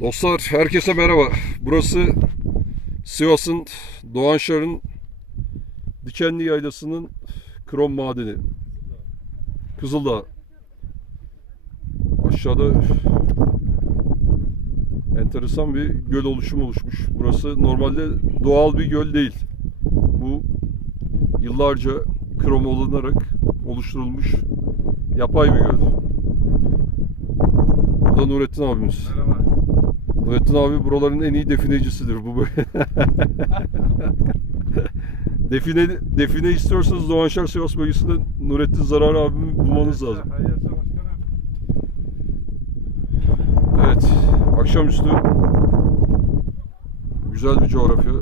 Dostlar herkese merhaba. Burası Sivas'ın Doğanşar'ın Dikenli Yaylası'nın krom madeni. Kızıldağ. Aşağıda enteresan bir göl oluşumu oluşmuş. Burası normalde doğal bir göl değil. Bu yıllarca krom olunarak oluşturulmuş yapay bir göl. Bu da Nurettin abimiz. Merhaba. Nurettin abi buraların en iyi definecisidir bu böyle. define define istiyorsanız Doğanşar Sivas bölgesinde Nurettin Zarar abimi bulmanız lazım. Evet, akşamüstü güzel bir coğrafya.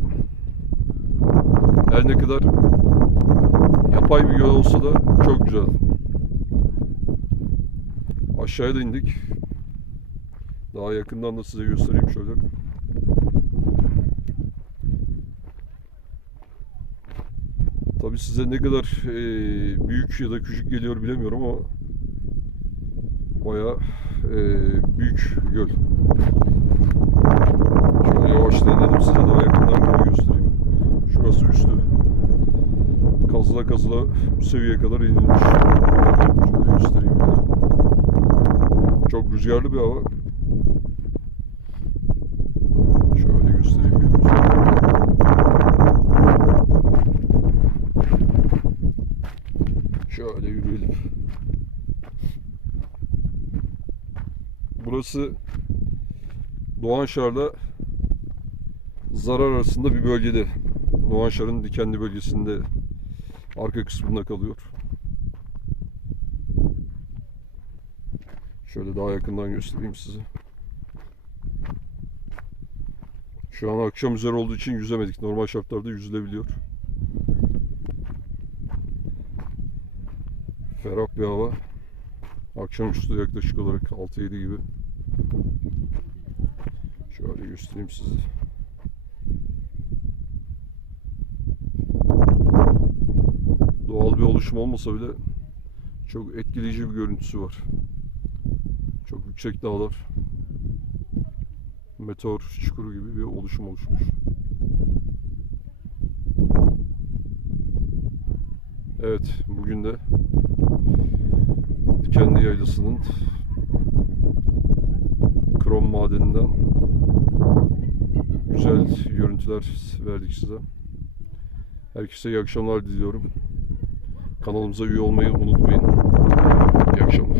Her ne kadar yapay bir göl olsa da çok güzel. Aşağıya da indik. Daha yakından da size göstereyim şöyle. Tabii size ne kadar eee, büyük ya da küçük geliyor bilemiyorum ama bayağı eee, büyük göl. Şöyle yavaşlayın dedim size daha yakından gibi göstereyim. Şurası üstü. Kazıla kazıla bu seviyeye kadar inilmiş. Şöyle göstereyim. Çok rüzgarlı bir hava. Şöyle göstereyim bir Yürüyelim. Burası Doğanşar'la Zarar arasında bir bölgede. Doğanşar'ın dikenli bölgesinde arka kısmında kalıyor. Şöyle daha yakından göstereyim size. Şu an akşam üzeri olduğu için yüzemedik. Normal şartlarda yüzülebiliyor. Ferah bir hava. Akşamüstü yaklaşık olarak 6-7 gibi. Şöyle göstereyim size. Doğal bir oluşum olmasa bile çok etkileyici bir görüntüsü var. Çok yüksek dağlar. Meteor çukuru gibi bir oluşum oluşmuş. Evet, bugün de Dikenli Yaylası'nın krom madeninden güzel görüntüler verdik size. Herkese iyi akşamlar diliyorum. Kanalımıza üye olmayı unutmayın. İyi akşamlar.